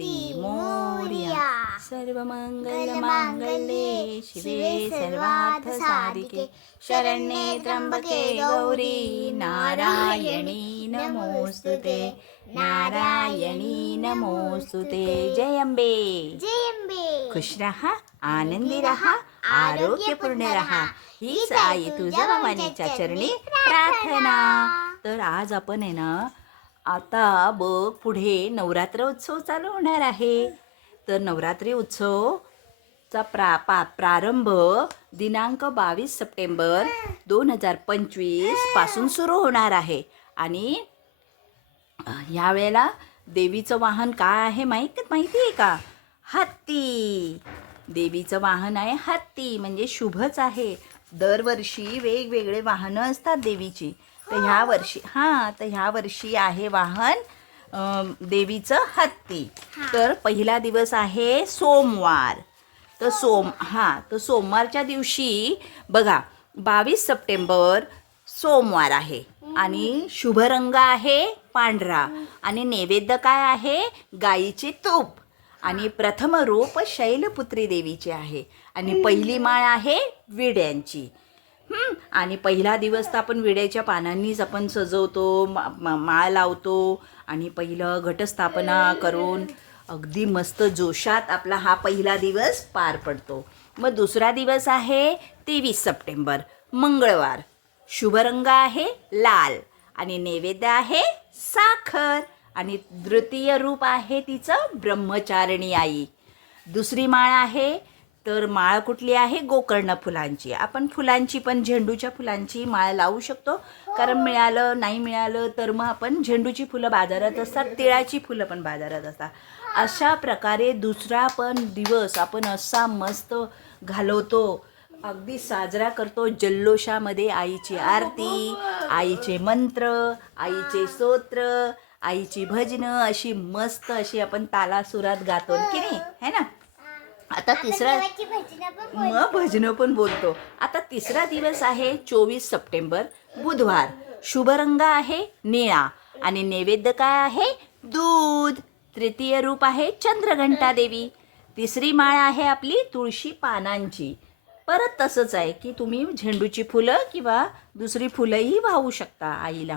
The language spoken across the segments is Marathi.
गणपती मोर्या. सर्व मंगल मांगल्ये शिवे सर्वार्थ साधिके. शरण्ये त्र्यंबके गौरी. नारायणी नमोस्तुते. नारायणी नमोस्तुते. जय अंबे जय अंबे खुश रहा आनंदी रहा आरोग्यपूर्ण रहा. हीच आई तुझ्या भवानीच्या चरणी प्रार्थना. तर आज आपण आहे ना आता बघ पुढे नवरात्र उत्सव चालू होणार आहे. तर नवरात्री उत्सवचा प्रा पा प्रारंभ दिनांक बावीस सप्टेंबर दोन हजार पंचवीसपासून सुरू होणार आहे. आणि ह्या वेळेला देवीचं वाहन काय आहे माहीत माहिती आहे का? हत्ती. देवीचं वाहन आहे हत्ती म्हणजे शुभच आहे. दरवर्षी वेगवेगळे वाहनं असतात देवीची. तर ह्या वर्षी हां तर ह्या वर्षी आहे वाहन देवीचं हत्ती. तर पहिला दिवस आहे सोमवार. तर सोम हां तर सोमवारच्या दिवशी बघा बावीस सप्टेंबर सोमवार आहे. आणि शुभ रंग आहे पांढरा. आणि नैवेद्य काय आहे? गाईचे तूप. आणि प्रथम रूप शैलपुत्री देवीचे आहे. आणि पहिली माळ आहे विड्यांची. आणि पहिला दिवस तर आपण विड्याच्या पानांनीच आपण सजवतो मा- माळ लावतो आणि पहिलं घटस्थापना करून अगदी मस्त जोशात आपला हा पहिला दिवस पार पडतो. मग दुसरा दिवस आहे तेवीस सप्टेंबर मंगळवार. शुभरंग आहे लाल आणि नैवेद्य आहे साखर आणि तृतीय रूप आहे तिचं ब्रह्मचारिणी आई. दुसरी माळ आहे तर माळ कुठली आहे? गोकर्ण फुलांची. आपण फुलांची पण झेंडूच्या फुलांची माळ लावू शकतो. कारण मिळालं नाही मिळालं तर मग आपण झेंडूची फुलं बाजारात असतात तिळाची फुलं पण बाजारात असतात. अशा प्रकारे दुसरा पण दिवस आपण असा मस्त घालवतो. अगदी साजरा करतो जल्लोषामध्ये आईची आरती आईचे मंत्र आईचे स्तोत्र आईची भजनं अशी मस्त अशी आपण तालासुरात गातो की नाही? है ना? आता तिसरा मग भजनं पण बोलतो. आता तिसरा दिवस आहे चोवीस सप्टेंबर बुधवार. शुभ रंग आहे निळा आणि नैवेद्य काय आहे? दूध. तृतीय रूप आहे चंद्रघंटा देवी. तिसरी माळ आहे आपली तुळशी पानांची. परत तसंच आहे की तुम्ही झेंडूची फुलं किंवा दुसरी फुलंही वाहू शकता आईला.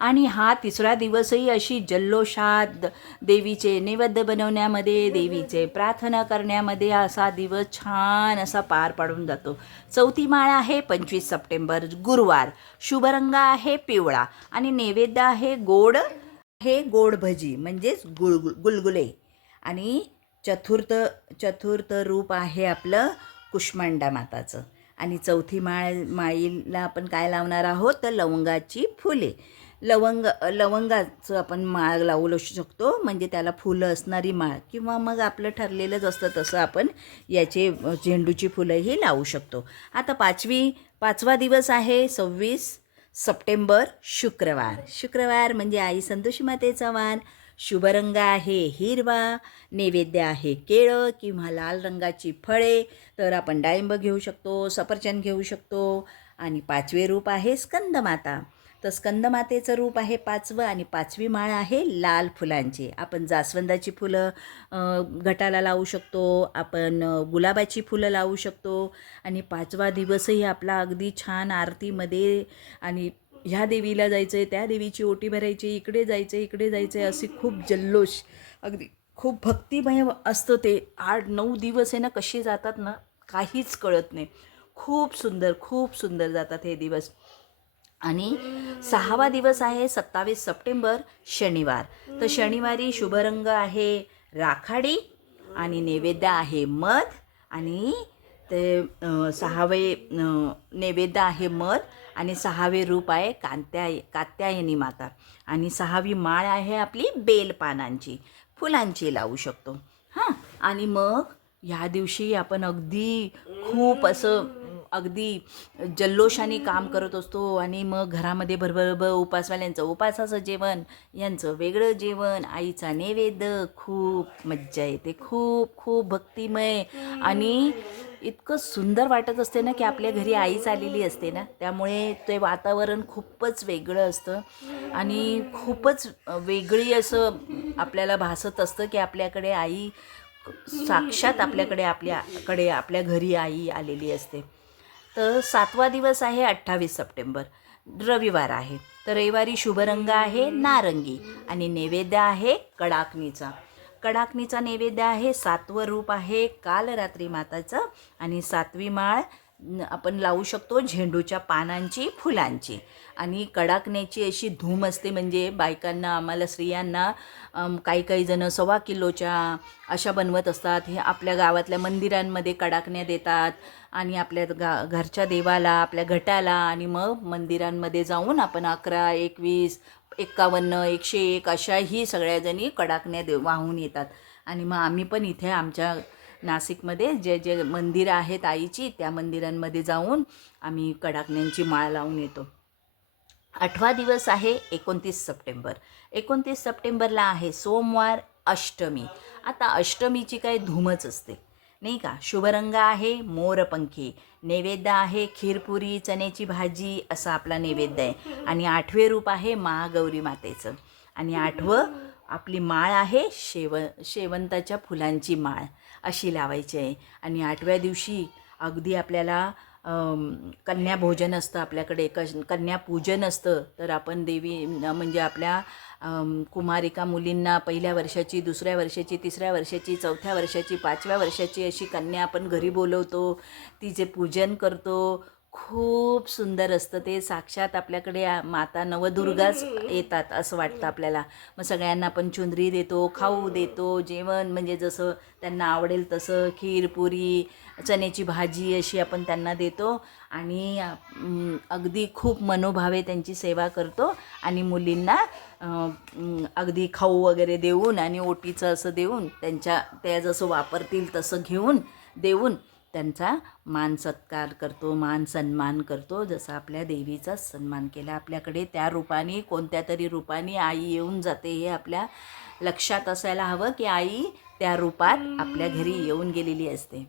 आणि हा तिसरा दिवसही अशी जल्लोषात देवीचे नैवेद्य बनवण्यामध्ये देवीचे प्रार्थना करण्यामध्ये असा दिवस छान असा पार पाडून जातो. चौथी माळ आहे पंचवीस सप्टेंबर गुरुवार. शुभरंग आहे पिवळा आणि नैवेद्य आहे गोड हे गोड भजी म्हणजेच गुळ गुलगुले. आणि चतुर्थ चतुर्थ रूप आहे आपलं कुष्मांडा माताचं. आणि चौथी माळ माळीला आपण काय लावणार आहोत? तर लवंगाची फुले. लवंग लवंगाचं आपण माळ लावू शकतो. म्हणजे त्याला फुलं असणारी माळ किंवा मग आपलं ठरलेलंच असतं तसं आपण याचे झेंडूची फुलंही लावू शकतो. आता पाचवी पाचवा दिवस आहे सव्वीस सप्टेंबर शुक्रवार. शुक्रवार म्हणजे आई संतोषी मातेचा वार शुभ रंग आहे हिरवा नैवेद्य आहे केळं किंवा लाल रंगाची फळे. तर आपण डाळिंब घेऊ शकतो सफरचंद घेऊ शकतो. आणि पाचवे रूप आहे स्कंदमाता. तर स्कंदमातेचं रूप आहे पाचवं आणि पाचवी माळ आहे लाल फुलांची. आपण जास्वंदाची फुलं घटाला गटाला लावू शकतो आपण गुलाबाची फुलं लावू शकतो आणि पाचवा दिवसही आपला अगदी छान आरतीमध्ये आणि ह्या देवीला जायचं आहे त्या देवीची ओटी भरायची इकडे जायचं इकडे जायचं आहे असे खूप जल्लोष अगदी खूप भक्तिमय असतं ते. आठ नऊ दिवस आहे ना कसे जातात ना काहीच कळत नाही. खूप सुंदर खूप सुंदर जातात हे दिवस. आणि सहावा दिवस आहे सत्तावीस सप्टेंबर शनिवार. तर शनिवारी शुभरंग आहे राखाडी आणि नैवेद्य आहे मध आणि ते सहावे नैवेद्य आहे मध आणि सहावे रूप आहे कांत्या कात्यायनी माता. आणि सहावी माळ आहे आपली बेलपानांची फुलांची लावू शकतो. हां. आणि मग ह्या दिवशी आपण अगदी खूप असं अगदी जल्लोषाने काम करत असतो आणि मग घरामध्ये भरभर उपासवाल्यांचं उपासाचं जेवण यांचं वेगळं जेवण आईचा नैवेद्य खूप मज्जा येते. खूप खूप भक्तिमय आणि इतकं सुंदर वाटत असते ना की आपल्या घरी आईच आलेली असते ना? त्यामुळे ते वातावरण खूपच वेगळं असतं आणि खूपच वेगळी असं आपल्याला भासत असतं की आपल्याकडे आई साक्षात आपल्याकडे आपल्याकडे आपल्या घरी आई आलेली असते. तर सातवा दिवस आहे अठ्ठावीस सप्टेंबर. रविवार आहे. तर रविवारी शुभरंग आहे नारंगी आणि नैवेद्य आहे कडाकणीचा. कडाकणीचा नैवेद्य आहे सातवं रूप आहे काल रात्री माताचं आणि सातवी माळ आपण लावू शकतो झेंडूच्या पानांची फुलांची. आणि कडाकण्याची अशी धूम असते म्हणजे बायकांना आम्हाला स्त्रियांना काही काही जणं सव्वा किलोच्या अशा बनवत असतात. हे आपल्या गावातल्या मंदिरांमध्ये कडाकण्या देतात. आणि आपल्या गा घरच्या देवाला आपल्या घटाला आणि मग मंदिरांमध्ये जाऊन आपण अकरा एकवीस एक्कावन्न एकशे एक अशाही सगळ्याजणी कडाकण्या दे वाहून येतात. आणि मग आम्ही पण इथे आमच्या नाशिकमध्ये जे जे मंदिरं आहेत आईची त्या मंदिरांमध्ये जाऊन आम्ही कडाकण्यांची माळ लावून येतो. आठवा दिवस आहे एकोणतीस सप्टेंबर. एकोणतीस सप्टेंबरला आहे सोमवार अष्टमी. आता अष्टमीची काय धूमच असते. नाही का? शुभरंग आहे मोरपंखी नैवेद्य आहे खीरपुरी चण्याची भाजी असा आपला नैवेद्य आहे. आणि आठवे रूप आहे महागौरी मातेचं. आणि आठवं आपली माळ आहे शेव शेवंताच्या फुलांची माळ अशी लावायची आहे. आणि आठव्या दिवशी अगदी आपल्याला कन्या कन्याभोजन असतं आपल्याकडे क कन्यापूजन असतं तर आपण देवी म्हणजे आपल्या कुमारिका मुलींना पहिल्या वर्षाची दुसऱ्या वर्षाची तिसऱ्या वर्षाची चौथ्या वर्षाची पाचव्या वर्षाची अशी कन्या आपण घरी बोलवतो. तिचे पूजन करतो. खूप सुंदर असतं ते. साक्षात आपल्याकडे माता नवदुर्गाच येतात असं वाटतं आपल्याला. मग सगळ्यांना आपण चुंदरी देतो खाऊ देतो जेवण म्हणजे जसं त्यांना आवडेल तसं खीर पुरी चण्याची भाजी अशी आपण त्यांना देतो. आणि अगदी खूप मनोभावे त्यांची सेवा करतो. आणि मुलींना अगदी खाऊ वगैरे देऊन आणि ओटीचं असं देऊन त्यांच्या त्या जसं वापरतील तसं घेऊन देऊन त्यांचा मान सत्कार करतो मान सन्मान करतो जसं आपल्या देवीचा सन्मान केला आपल्याकडे. त्या रूपाने कोणत्या तरी रूपाने आई येऊन जाते हे आपल्या लक्षात असायला हवं की आई त्या रूपात आपल्या घरी येऊन गेलेली असते.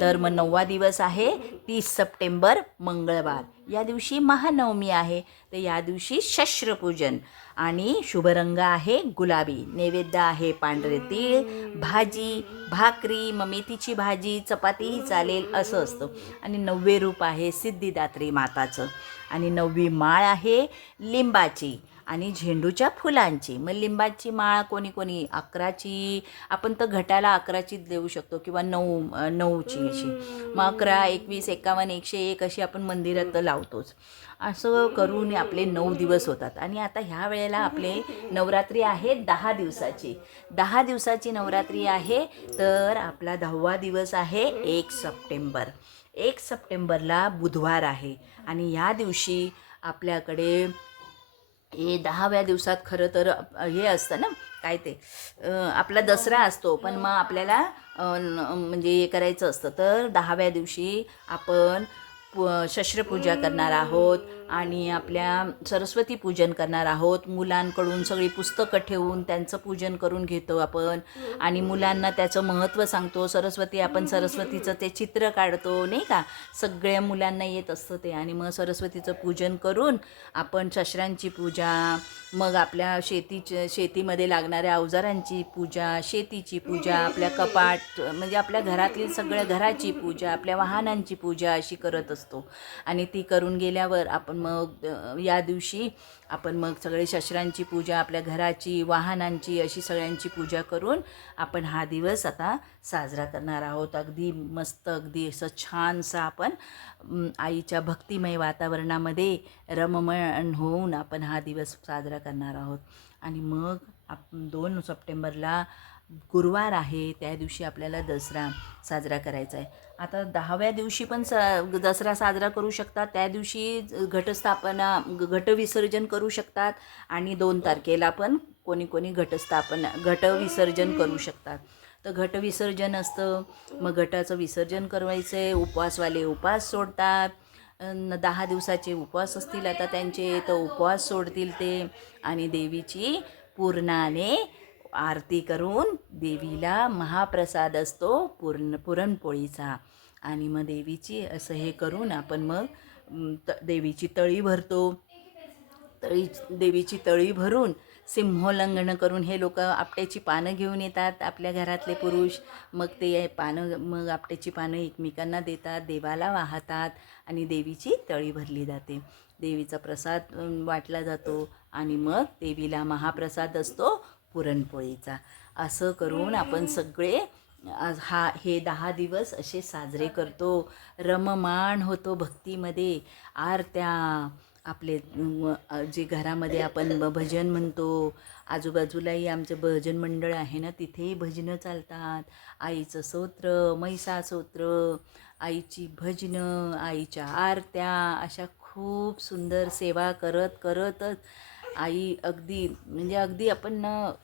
तर मग नववा दिवस आहे तीस सप्टेंबर मंगळवार. या दिवशी महानवमी आहे. तर या दिवशी शस्त्रपूजन. आणि शुभरंग आहे गुलाबी. नैवेद्य आहे पांढरे तीळ भाजी भाकरी मग मेथीची भाजी चपातीही चालेल असं असतं. आणि नववे रूप आहे सिद्धिदात्री माताचं. आणि नववी माळ आहे लिंबाची. आणि झेंडूच्या फुलांची मग लिंबाची माळ कोणी कोणी अकराची आपण तर घटाला अकराची देऊ शकतो किंवा नऊ नऊची अशी. मग अकरा एकवीस एकावन्न एकशे एक अशी आपण मंदिरात तर लावतोच. असं करून आपले नऊ दिवस होतात. आणि आता ह्या वेळेला आपले नवरात्री आहे दहा दिवसाची. दहा दिवसाची नवरात्री आहे तर आपला दहावा दिवस आहे एक सप्टेंबर. एक सप्टेंबरला बुधवार आहे. आणि ह्या दिवशी आपल्याकडे हे दहाव्या दिवसात खरं तर हे असतं ना काय ते आपला दसरा असतो पण मग आपल्याला म्हणजे हे करायचं असतं. तर दहाव्या दिवशी आपण पु शस्त्रपूजा करणार आहोत आणि आपल्या सरस्वती पूजन करणार आहोत. मुलांकडून सगळी पुस्तकं ठेवून त्यांचं पूजन करून घेतो आपण. आणि मुलांना त्याचं महत्त्व सांगतो. सरस्वती आपण सरस्वतीचं ते चित्र काढतो नाही का? सगळ्या मुलांना येत असतं ते. आणि मग सरस्वतीचं पूजन करून आपण शस्त्रांची पूजा मग आपल्या शेतीच्या शेतीमध्ये लागणाऱ्या अवजारांची पूजा शेतीची पूजा आपल्या कपाट म्हणजे आपल्या घरातील सगळ्या घराची पूजा आपल्या वाहनांची पूजा अशी करत असतो. आणि ती करून गेल्यावर आपण मग या दिवशी आपण मग सगळे शस्त्रांची पूजा आपल्या घराची वाहनांची अशी सगळ्यांची पूजा करून आपण हा दिवस आता साजरा करणार आहोत. अगदी मस्त अगदी असं छानसं आपण आईच्या भक्तिमय वातावरणामध्ये रममण होऊन आपण हा दिवस साजरा करणार आहोत. आणि मग आप दोन सप्टेंबरला गुरुवार आहे त्या दिवशी आपल्याला दसरा साजरा करायचा आहे. आता दहाव्या दिवशी पण स दसरा साजरा करू शकतात. त्या दिवशी घटस्थापना घटविसर्जन करू शकतात. आणि दोन तारखेला पण कोणी कोणी घटस्थापना घटविसर्जन करू शकतात. तर घट विसर्जन असतं. मग घटाचं विसर्जन करवायचं. आहे उपवासवाले उपवास सोडतात. दहा दिवसाचे उपवास असतील आता त्यांचे तर उपवास सोडतील ते. आणि देवीची पूर्णाने आरती करून देवीला महाप्रसाद असतो पूर्ण पुरणपोळीचा. आणि मग देवीची असं हे करून आपण मग त देवीची तळी भरतो. तळी देवीची तळी भरून सिंहोल्लंघन करून हे लोक आपट्याची पानं घेऊन येतात आपल्या घरातले पुरुष. मग ते पानं मग आपट्याची पानं एकमेकांना देतात देवाला वाहतात आणि देवीची तळी भरली जाते. देवीचा प्रसाद वाटला जातो आणि मग देवीला महाप्रसाद असतो पुरणपोळीचा. असं करून आपण सगळे आज हा हे दहा दिवस असे साजरे करतो. रममाण होतो भक्तीमध्ये. आरत्या आपले जे घरामध्ये आपण भजन म्हणतो आजूबाजूलाही आमचं भजन मंडळ आहे ना तिथेही भजनं चालतात. आईचं स्तोत्र मैसा स्तोत्र आईची भजनं आईच्या आरत्या अशा खूप सुंदर सेवा करत करतच आई अगदी म्हणजे अगदी आपण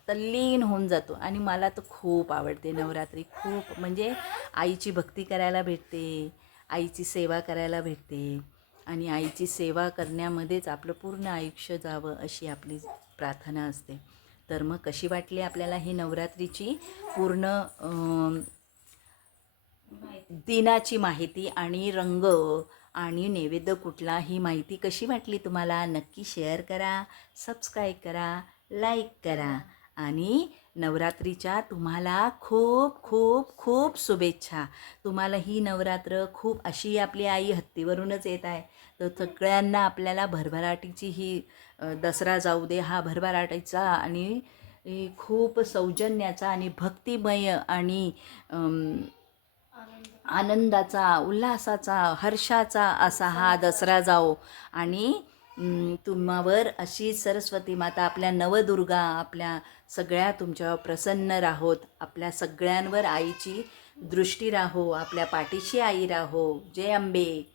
तल्लीन होऊन जातो. आणि मला तर खूप आवडते नवरात्री. खूप म्हणजे आईची भक्ती करायला भेटते आईची सेवा करायला भेटते. आणि आईची सेवा करण्यामध्येच आपलं पूर्ण आयुष्य जावं अशी आपली प्रार्थना असते. तर मग कशी वाटली आपल्याला ही नवरात्रीची पूर्ण दिनाची माहिती आणि रंग आणि नैवेद्य कुठला ही माहिती कशी वाटली तुम्हाला? नक्की शेअर करा सबस्क्राईब करा लाईक करा आणि नवरात्रीच्या तुम्हाला खूप खूप खूप शुभेच्छा. तुम्हाला ही नवरात्र खूप अशी आपली आई हत्तीवरूनच येत आहे. तर सगळ्यांना आपल्याला भरभराटीची ही दसरा जाऊ दे हा भरभराटीचा आणि खूप सौजन्याचा आणि भक्तिमय आणि आनंदाचा उल्हासाचा हर्षाचा असा हा दसरा जाओ. आणि तुम्हावर अशी सरस्वती माता आपल्या नवदुर्गा आपल्या सगळ्या तुमच्यावर प्रसन्न राहोत. आपल्या सगळ्यांवर आईची दृष्टी राहो आपल्या पाठीशी आई राहो. जय अंबे.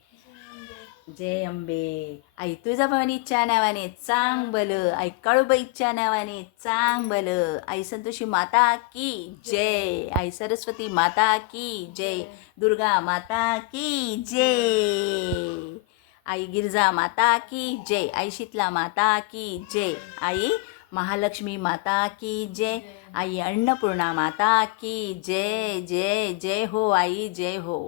जय अंबे. आई तुळजाभवानीच्या नावाने चांग बल आई काळूबाईच्या नावाने चांग बल आई संतोषी माता की जय. आई सरस्वती माता की जय. दुर्गा माता की जय. आई गिरजा माता की जय आई शीतला माता की जय आई महालक्ष्मी माता की जय आई अन्नपूर्णा माता की जय जय जय हो आई जय हो.